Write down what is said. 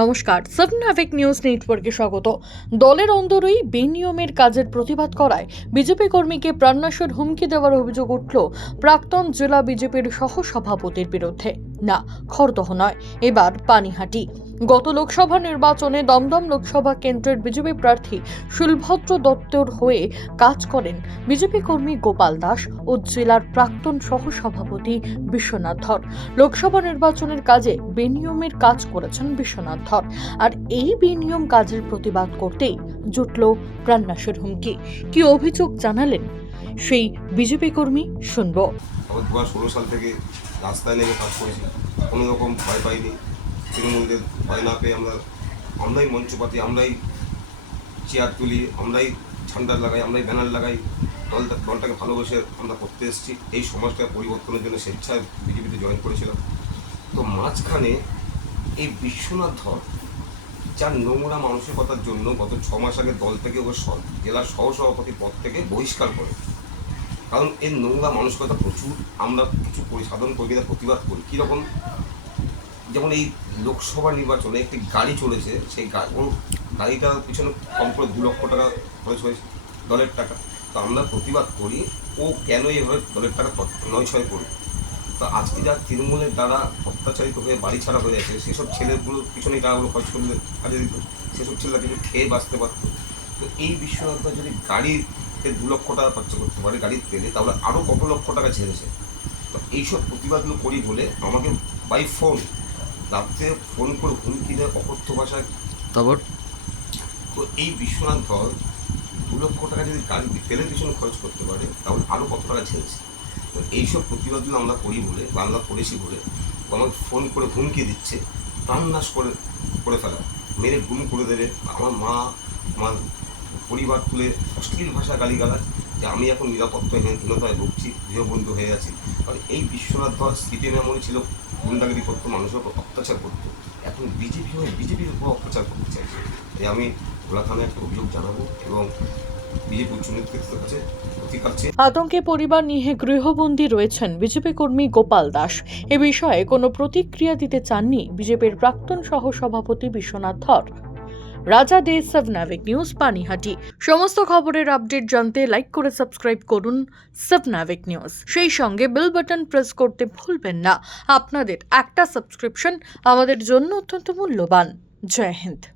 নমস্কার সাবনাভিক নিউজ নেটওয়ার্কে স্বাগত। দলের অন্দরই বেনিয়মের কাজের প্রতিবাদ করায় বিজেপি কর্মীকে প্রাণনাশের হুমকি দেওয়ার অভিযোগ উঠল প্রাক্তন জেলা বিজেপির সহসভাপতির বিরুদ্ধে। না খড়দহ নয়। এবার পানিহাটি। গত লোকসভা নির্বাচনে দমদম লোকসভা কেন্দ্রের বিজেপি প্রার্থী শিলভদ্র দত্তর হয়ে কাজ করেন বিজেপি কর্মী গোপাল দাস ও জেলার প্রাক্তন সহসভাপতি বিশ্বনাথ ধর। লোকসভা নির্বাচনের কাজে বেনিয়মের কাজ করেছেন বিশ্বনাথ ধর। আর এই বেনিয়ম কাজের প্রতিবাদ করতেই জুটল প্রাণনাশের হুমকি। কি অভিযোগ জানালেন? সেই বিজেপি কর্মী শুনব। ষোলো সাল থেকে রাস্তায় নেমে কাজ করেছি। কোনো রকম ভয় পাইনি। তৃণমূলদের ভয় না পেয়ে আমরা আমরাই মঞ্চ পাতি আমরাই চেয়ার তুলি, আমরাই ঝান্ডার লাগাই, আমরাই ব্যানার লাগাই। দলটা দলটাকে ভালোবেসে আমরা করতে এসেছি। এই সমাজটা পরিবর্তনের জন্য স্বেচ্ছায় বিজেপিতে জয়েন করেছিলাম। তো মাঝখানে এই বিশ্বনাথ ধর, যার নোংরা মানসিকতার জন্য গত ছ মাস আগে দল থেকে ও স- জেলার সহসভাপতি পদ থেকে বহিষ্কার করে। কারণ এর নোংরা মানসিকতা প্রচুর, আমরা কিছু করি সাধারণ প্রতিবাদ করি। কীরকম যেমন এই লোকসভা নির্বাচনে একটি গাড়ি চলেছে, সেই গা- ওর গাড়িটার পিছনে কম করে দু লক্ষ টাকা খরচ হয়েছে, দলের টাকা। তো আমরা প্রতিবাদ করি, ও কেন এভাবে দলের টাকা নয় ছয় করে তো আজকে যা তৃণমূলের দ্বারা অত্যাচারিত হয়ে বাড়ি ছাড়া হয়ে আছে সেসব ছেলেগুলো পিছনে টাকাগুলো খরচ করলে কাজে দিত, সেসব ছেলেরা কিছু খেয়ে বাঁচতে পারতো। তো এই বিশ্বনাথ যদি গাড়িতে দু লক্ষ টাকা খরচা করতে পারে গাড়ির তেলে তাহলে আরও কত লক্ষ টাকা ছেড়েছে? তো এইসব প্রতিবাদগুলো করি বলে আমাকে বাই ফোন রাত্রে ফোন করে হুমকি দেয় অকথ্য ভাষায়। তারপর? তো এই বিশ্বনাথ ধর দু লক্ষ টাকা যদি গাড়ি তেলের পিছনে খরচ করতে পারে তাহলে আরও কত টাকা ছেড়েছে? তো এইসব প্রতিবাদগুলো আমরা করি বলে বা আমরা করেছি বলে তো আমাকে ফোন করে হুমকি দিচ্ছে প্রাণনাশ করে করে ফেলা মেরে গুম করে দেবে। আমার মা আমার পরিবার তুলে অশ্লীল ভাষা গালিগালাজ, যে আমি এখন নিরাপত্তাহীনতায় ভুগছি, গৃহবন্ধু হয়ে আছি। কারণ এই বিশ্বনাথ ধর সিপিএম এমনই ছিল, গুন্ডাগিরি করতো, মানুষের উপর অত্যাচার করতো। এখন বিজেপি হয়ে বিজেপির উপর অত্যাচার করতে চাইছে। তাই আমি ভোলা থানায় একটা অভিযোগ জানাব এবং আতঙ্কে পরিবার নিয়ে গৃহবন্দী রয়েছেন বিজেপি কর্মী গোপাল দাস। এ বিষয়ে কোনো প্রতিক্রিয়া দিতে চাননি বিজেপির প্রাক্তন সহসভাপতি বিশ্বনাথ ধর। রাজা দে সাবনাভিক নিউজ, পানিহাটি। সমস্ত খবরের আপডেট জানতে লাইক করে সাবস্ক্রাইব করুন সাবনাভিক নিউজ। সেই সঙ্গে বেল বাটন প্রেস করতে ভুলবেন না। আপনাদের একটা সাবস্ক্রিপশন আমাদের জন্য অত্যন্ত মূল্যবান। জয় হিন্দ।